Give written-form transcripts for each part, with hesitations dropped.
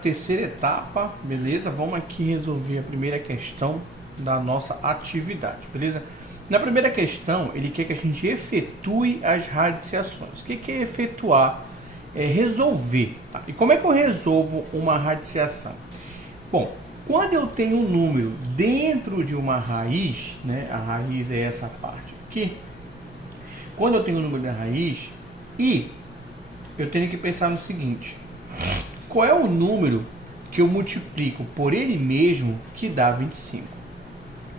terceira etapa, beleza? Vamos aqui resolver a primeira questão da nossa atividade, beleza? Na primeira questão, ele quer que a gente efetue as radiciações. O que é efetuar? É resolver. Tá? E como é que eu resolvo uma radiciação? Bom, quando eu tenho um número dentro de uma raiz, né? A raiz é essa parte aqui. Quando eu tenho um número da raiz e eu tenho que pensar no seguinte: qual é o número que eu multiplico por ele mesmo que dá 25?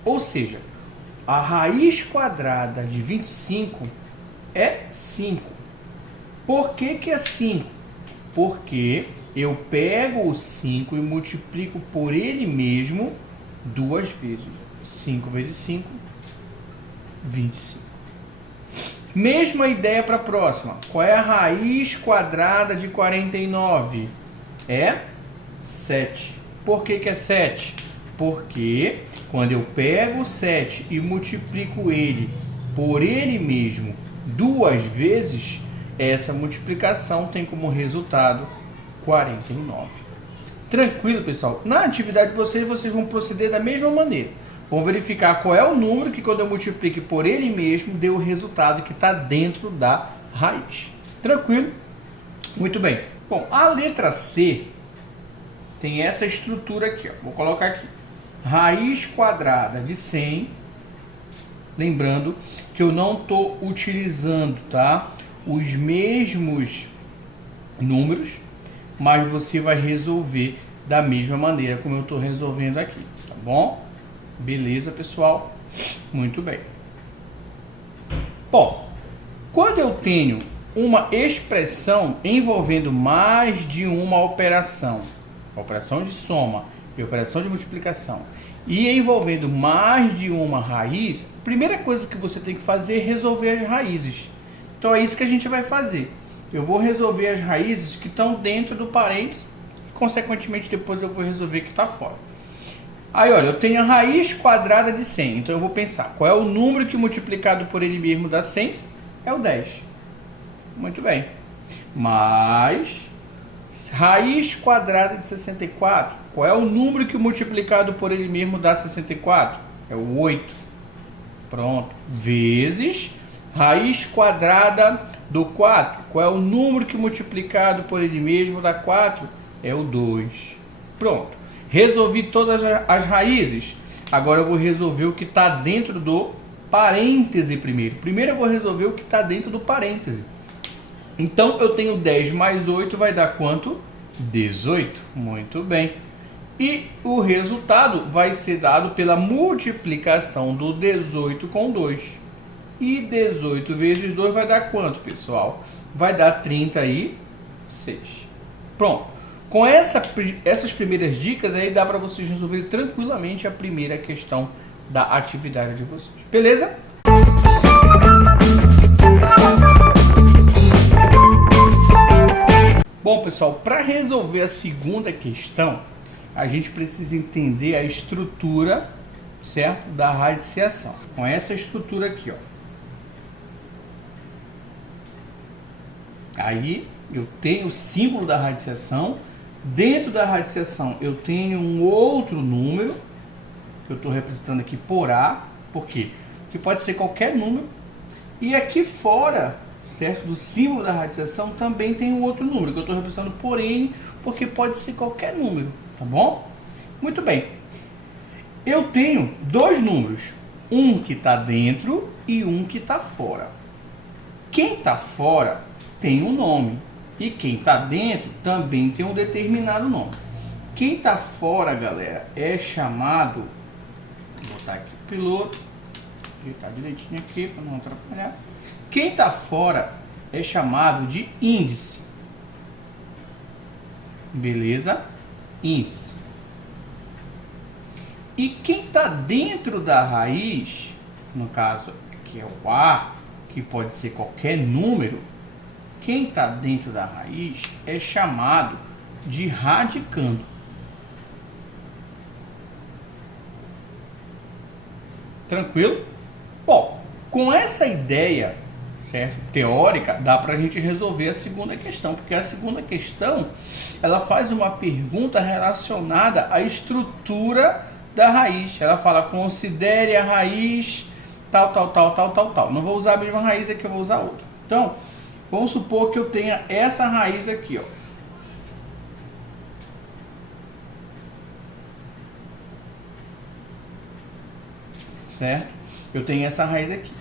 Ou seja, a raiz quadrada de 25 é 5. Por que é 5? Porque eu pego o 5 e multiplico por ele mesmo duas vezes. 5 vezes 5, 25. Mesma ideia para a próxima. Qual é a raiz quadrada de 49? É 7. Por que é 7? Porque quando eu pego o 7 e multiplico ele por ele mesmo duas vezes, essa multiplicação tem como resultado 49. Tranquilo, pessoal? Na atividade de vocês vão proceder da mesma maneira. Vão verificar qual é o número que, quando eu multiplique por ele mesmo, deu o resultado que está dentro da raiz. Tranquilo? Muito bem. Bom, a letra C tem essa estrutura aqui. Ó. Vou colocar aqui. Raiz quadrada de 100. Lembrando que eu não estou utilizando, tá, os mesmos números, mas você vai resolver da mesma maneira como eu estou resolvendo aqui, tá bom? Beleza, pessoal? Muito bem. Bom, quando eu tenho uma expressão envolvendo mais de uma operação de soma e operação de multiplicação, e envolvendo mais de uma raiz, a primeira coisa que você tem que fazer é resolver as raízes. Então é isso que a gente vai fazer. Eu vou resolver as raízes que estão dentro do parênteses e, consequentemente, depois eu vou resolver o que está fora. Aí, olha, eu tenho a raiz quadrada de 100. Então eu vou pensar, qual é o número que multiplicado por ele mesmo dá 100? É o 10. Muito bem. Mais raiz quadrada de 64. Qual é o número que multiplicado por ele mesmo dá 64? É o 8. Pronto. Vezes raiz quadrada do 4. Qual é o número que multiplicado por ele mesmo dá 4? É o 2. Pronto. Resolvi todas as raízes. Agora eu vou resolver o que está dentro do parêntese primeiro. Primeiro eu vou resolver o que está dentro do parêntese. Então eu tenho 10 mais 8 vai dar quanto? 18. Muito bem. E o resultado vai ser dado pela multiplicação do 18 com 2. E 18 vezes 2 vai dar quanto, pessoal? Vai dar 36. Pronto. Com essas primeiras dicas aí dá para vocês resolver tranquilamente a primeira questão da atividade de vocês. Beleza? Bom, pessoal, para resolver a segunda questão, a gente precisa entender a estrutura, certo, da radiciação. Com essa estrutura aqui, ó. Aí eu tenho o símbolo da radiciação. Dentro da radiciação eu tenho um outro número que eu estou representando aqui por A. Por quê? Porque pode ser qualquer número. E aqui fora, certo, do símbolo da radiciação também tem um outro número que eu estou representando por N, porque pode ser qualquer número, tá bom? Muito bem. Eu tenho dois números, um que está dentro e um que está fora. Quem está fora tem um nome e quem está dentro também tem um determinado nome. Quem está fora, galera, é chamado, vou botar aqui o piloto, ajeitar direitinho aqui para não atrapalhar. Quem está fora é chamado de índice. Beleza? Índice. E quem está dentro da raiz, no caso aqui é o A, que pode ser qualquer número, quem está dentro da raiz é chamado de radicando. Tranquilo? Bom, com essa ideia, certo? Teórica, dá para a gente resolver a segunda questão, porque a segunda questão, ela faz uma pergunta relacionada à estrutura da raiz. Ela fala, considere a raiz tal, tal, tal, tal, tal, tal. Não vou usar a mesma raiz aqui, eu vou usar outra. Então, vamos supor que eu tenha essa raiz aqui, ó. Certo? Eu tenho essa raiz aqui.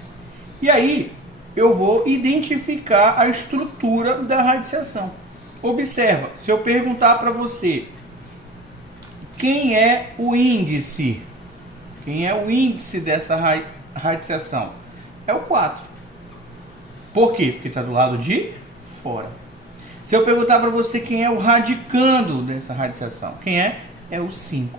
E aí, eu vou identificar a estrutura da radiciação. Observa, se eu perguntar para você, quem é o índice? Quem é o índice dessa radiciação? É o 4. Por quê? Porque está do lado de fora. Se eu perguntar para você quem é o radicando dessa radiciação, quem é? É o 5.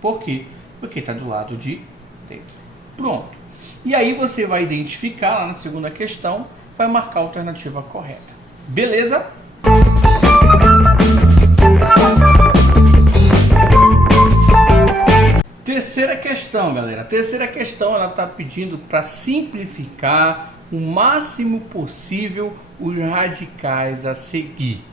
Por quê? Porque está do lado de dentro. Pronto. E aí você vai identificar lá na segunda questão, vai marcar a alternativa correta. Beleza? Terceira questão, galera. A terceira questão, ela está pedindo para simplificar o máximo possível os radicais a seguir.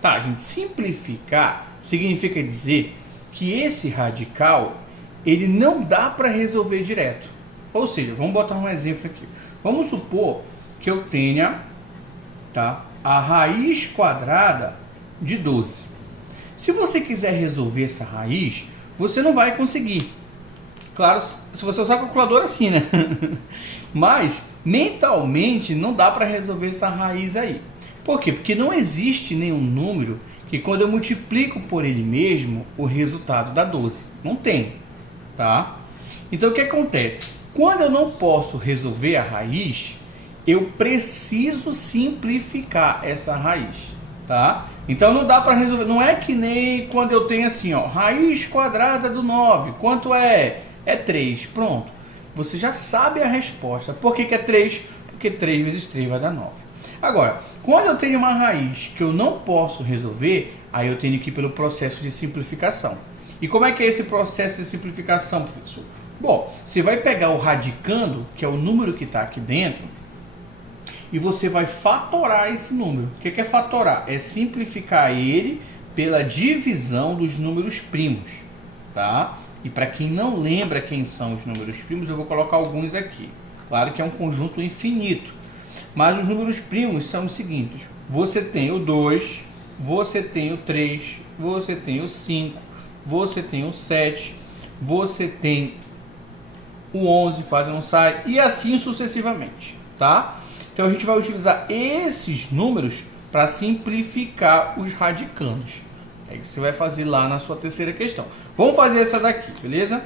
Tá, gente, simplificar significa dizer que esse radical, ele não dá para resolver direto. Ou seja, vamos botar um exemplo aqui. Vamos supor que eu tenha, tá, a raiz quadrada de 12. Se você quiser resolver essa raiz, você não vai conseguir. Claro, se você usar a calculadora, sim, né? Mas, mentalmente, não dá para resolver essa raiz aí. Por quê? Porque não existe nenhum número que, quando eu multiplico por ele mesmo, o resultado dá 12. Não tem, tá? Então, o que acontece? Quando eu não posso resolver a raiz, eu preciso simplificar essa raiz, tá? Então não dá para resolver, não é que nem quando eu tenho assim, ó, raiz quadrada do 9, quanto é? É 3, pronto. Você já sabe a resposta. Por que é 3? Porque 3 vezes 3 vai dar 9. Agora, quando eu tenho uma raiz que eu não posso resolver, aí eu tenho que ir pelo processo de simplificação. E como é que é esse processo de simplificação, professor? Bom, você vai pegar o radicando, que é o número que está aqui dentro, e você vai fatorar esse número. O que é fatorar? É simplificar ele pela divisão dos números primos, tá? E para quem não lembra quem são os números primos, eu vou colocar alguns aqui. Claro que é um conjunto infinito, mas os números primos são os seguintes. Você tem o 2, você tem o 3, você tem o 5, você tem o 7, você tem o 11, quase não sai, e assim sucessivamente, tá? Então a gente vai utilizar esses números para simplificar os radicandos. É que você vai fazer lá na sua terceira questão. Vamos fazer essa daqui, beleza?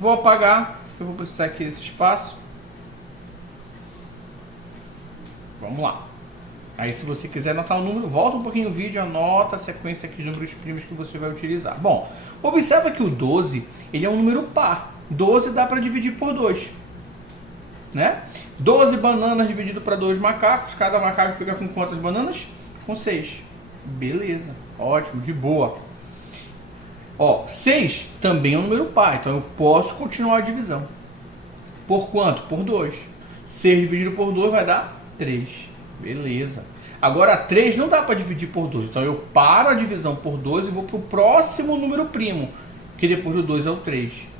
Vou apagar, eu vou precisar aqui desse espaço. Vamos lá. Aí se você quiser anotar o número, volta um pouquinho o vídeo, anota a sequência aqui de números primos que você vai utilizar. Bom, observa que o 12, ele é um número par. 12 dá para dividir por 2, né? 12 bananas dividido para 2 macacos, cada macaco fica com quantas bananas? Com 6. Beleza, ótimo, de boa. Ó, 6 também é um número par, então eu posso continuar a divisão. Por quanto? Por 2. 6 dividido por 2 vai dar 3. Beleza. Agora 3 não dá para dividir por 2, então eu paro a divisão por 2 e vou para o próximo número primo, que depois do 2 é o 3.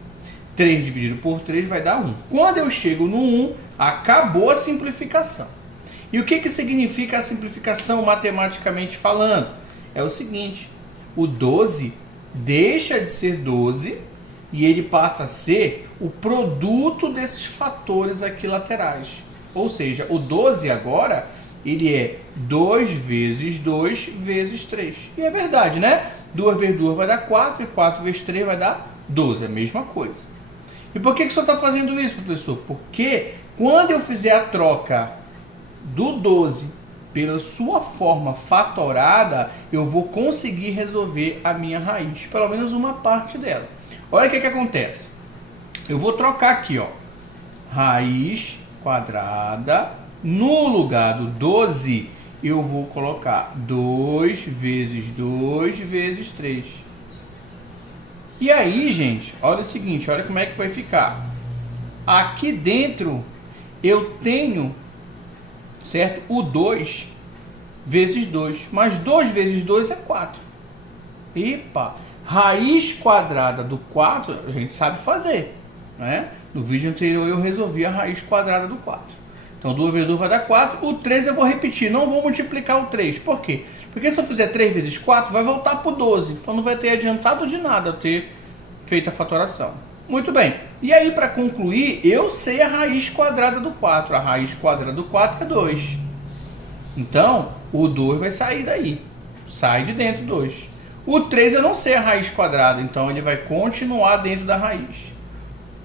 3 dividido por 3 vai dar 1. Quando eu chego no 1, acabou a simplificação. E o que significa a simplificação matematicamente falando? É o seguinte, o 12 deixa de ser 12 e ele passa a ser o produto desses fatores aqui laterais. Ou seja, o 12 agora, ele é 2 vezes 2 vezes 3. E é verdade, né? 2 vezes 2 vai dar 4 e 4 vezes 3 vai dar 12, é a mesma coisa. E por que o senhor está fazendo isso, professor? Porque quando eu fizer a troca do 12 pela sua forma fatorada, eu vou conseguir resolver a minha raiz, pelo menos uma parte dela. Olha o que acontece. Eu vou trocar aqui, ó, raiz quadrada, no lugar do 12, eu vou colocar 2 vezes 2 vezes 3. E aí, gente, olha o seguinte, olha como é que vai ficar. Aqui dentro eu tenho certo? O 2 vezes 2, mas 2 vezes 2 é 4. Epa, raiz quadrada do 4 a gente sabe fazer, né? No vídeo anterior eu resolvi a raiz quadrada do 4. Então 2 vezes 2 vai dar 4, o 3 eu vou repetir, não vou multiplicar o 3. Por quê? Porque se eu fizer 3 vezes 4 vai voltar para o 12, então não vai ter adiantado de nada eu ter feito a fatoração. Muito bem, e aí para concluir, eu sei a raiz quadrada do 4, a raiz quadrada do 4 é 2. Então, o 2 vai sair daí, sai de dentro 2. O 3 eu não sei a raiz quadrada, então ele vai continuar dentro da raiz.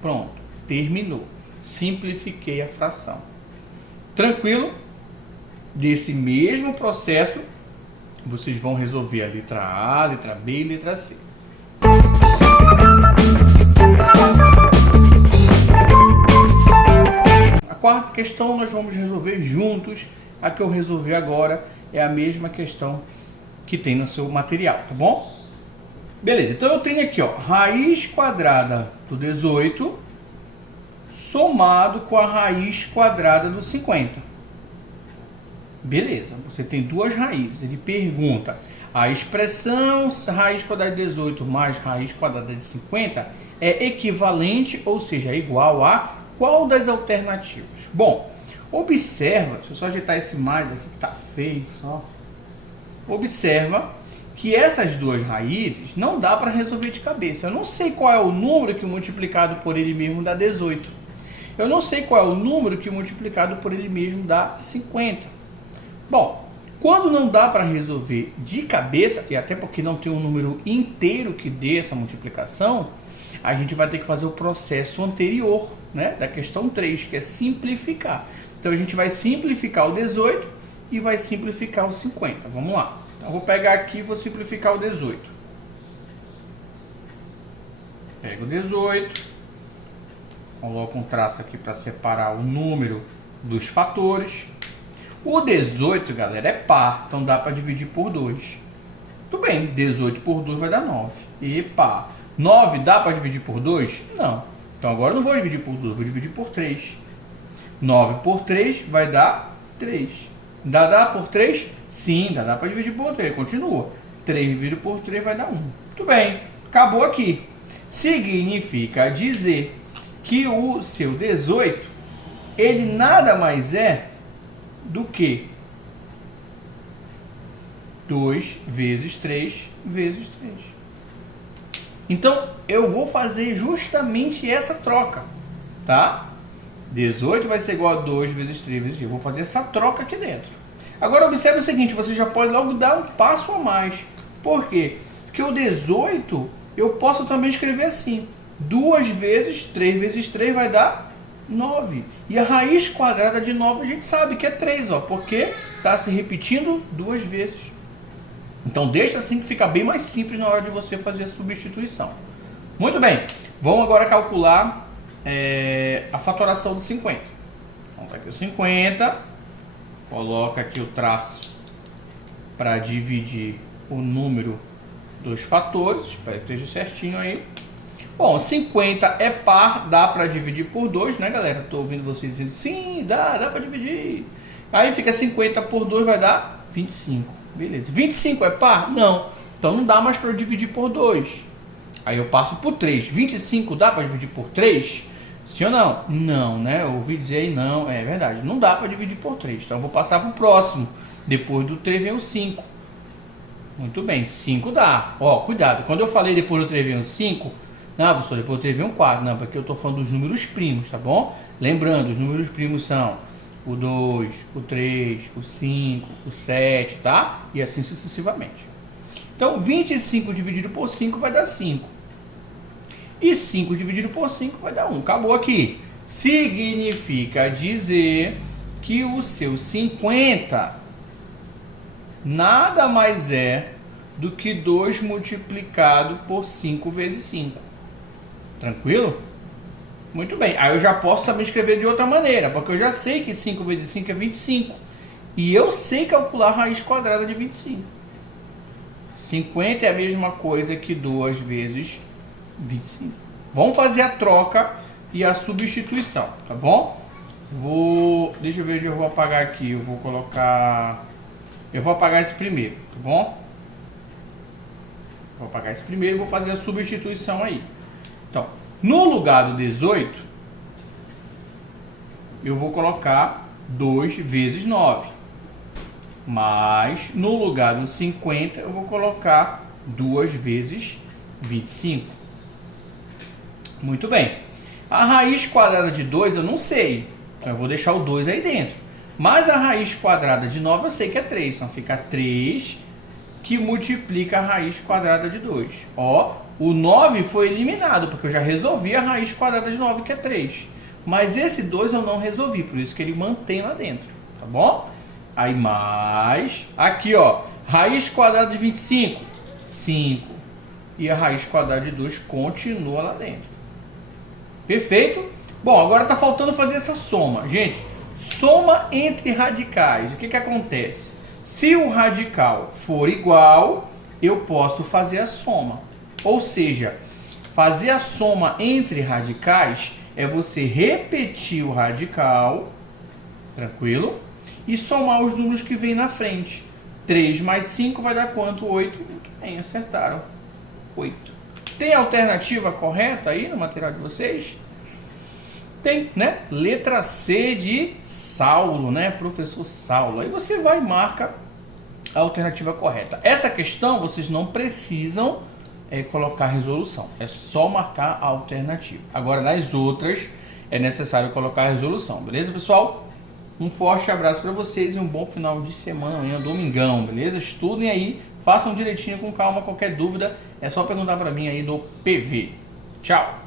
Pronto, terminou. Simplifiquei a fração. Tranquilo? Desse mesmo processo, vocês vão resolver a letra A, a letra B e a letra C. A quarta questão nós vamos resolver juntos. A que eu resolvi agora é a mesma questão que tem no seu material, tá bom? Beleza, então eu tenho aqui, ó, raiz quadrada do 18 somado com a raiz quadrada do 50. Beleza, você tem duas raízes. Ele pergunta, a expressão raiz quadrada de 18 mais raiz quadrada de 50 é equivalente, ou seja, é igual a qual das alternativas? Bom, observa, deixa eu só ajeitar esse mais aqui que tá feio, só. Observa que essas duas raízes não dá para resolver de cabeça. Eu não sei qual é o número que multiplicado por ele mesmo dá 18. Eu não sei qual é o número que multiplicado por ele mesmo dá 50. Bom, quando não dá para resolver de cabeça, e até porque não tem um número inteiro que dê essa multiplicação, a gente vai ter que fazer o processo anterior, né, da questão 3, que é simplificar. Então a gente vai simplificar o 18 e vai simplificar o 50. Vamos lá. Então, eu vou pegar aqui e vou simplificar o 18. Pego o 18, coloco um traço aqui para separar o número dos fatores. O 18, galera, é par, então dá para dividir por 2. Tudo bem, 18 por 2 vai dar 9. Epa, 9 dá para dividir por 2? Não. Então agora eu não vou dividir por 2, vou dividir por 3. 9 por 3 vai dar 3. Dá por 3? Sim, dá para dividir por 3. Continua. 3 dividido por 3 vai dar 1. Muito bem, acabou aqui. Significa dizer que o seu 18, ele nada mais é do que 2 vezes 3 vezes 3. Então, eu vou fazer justamente essa troca, tá? 18 vai ser igual a 2 vezes 3 vezes 3. Eu vou fazer essa troca aqui dentro. Agora, observe o seguinte, você já pode logo dar um passo a mais. Por quê? Porque o 18, eu posso também escrever assim. 2 vezes 3 vezes 3 vai dar 9. E a raiz quadrada de 9 a gente sabe que é 3, ó, porque está se repetindo duas vezes. Então, deixa assim que fica bem mais simples na hora de você fazer a substituição. Muito bem, vamos agora calcular a fatoração de 50. Então, tá aqui o 50, coloca aqui o traço para dividir o número dos fatores, espero que esteja certinho aí. Bom, 50 é par, dá para dividir por 2, né, galera? Estou ouvindo vocês dizendo, sim, dá para dividir. Aí fica 50 por 2 vai dar 25. Beleza. 25 é par? Não. Então não dá mais para eu dividir por 2. Aí eu passo por 3. 25 dá para dividir por 3? Sim ou não? Não, né? Eu ouvi dizer aí não. É verdade. Não dá para dividir por 3. Então eu vou passar para o próximo. Depois do 3 vem o 5. Muito bem. 5 dá. Ó, cuidado. Quando eu falei depois do 3 vem o 5... Não, professor, depois do 3 vem um 4. Não, porque eu estou falando dos números primos, tá bom? Lembrando, os números primos são o 2, o 3, o 5, o 7, tá? E assim sucessivamente. Então, 25 dividido por 5 vai dar 5. E 5 dividido por 5 vai dar 1. Acabou aqui. Significa dizer que o seu 50 nada mais é do que 2 multiplicado por 5 vezes 5. Tranquilo? Muito bem. Aí eu já posso também escrever de outra maneira, porque eu já sei que 5 vezes 5 é 25. E eu sei calcular a raiz quadrada de 25. 50 é a mesma coisa que 2 vezes 25. Vamos fazer a troca e a substituição, tá bom? Deixa eu ver onde eu vou apagar aqui. Eu vou apagar esse primeiro, tá bom? Vou apagar esse primeiro e vou fazer a substituição aí. Então, no lugar do 18, eu vou colocar 2 vezes 9. Mas no lugar do 50, eu vou colocar 2 vezes 25. Muito bem. A raiz quadrada de 2 eu não sei. Então eu vou deixar o 2 aí dentro. Mas a raiz quadrada de 9 eu sei que é 3. Então fica 3 que multiplica a raiz quadrada de 2. Ó, o 9 foi eliminado, porque eu já resolvi a raiz quadrada de 9, que é 3. Mas esse 2 eu não resolvi, por isso que ele mantém lá dentro, tá bom? Aí mais, aqui ó, raiz quadrada de 25, 5. E a raiz quadrada de 2 continua lá dentro. Perfeito? Bom, agora está faltando fazer essa soma. Gente, soma entre radicais. O que que acontece? Se o radical for igual, eu posso fazer a soma. Ou seja, fazer a soma entre radicais é você repetir o radical, tranquilo? E somar os números que vem na frente. 3 mais 5 vai dar quanto? 8. Muito bem, acertaram. 8. Tem alternativa correta aí no material de vocês? Tem, né? Letra C de Saulo, né? Professor Saulo. Aí você vai e marca a alternativa correta. Essa questão vocês não precisam colocar resolução. É só marcar a alternativa. Agora, nas outras, é necessário colocar a resolução. Beleza, pessoal? Um forte abraço para vocês e um bom final de semana amanhã, domingão, beleza? Estudem aí, façam direitinho, com calma. Qualquer dúvida é só perguntar para mim aí no PV. Tchau!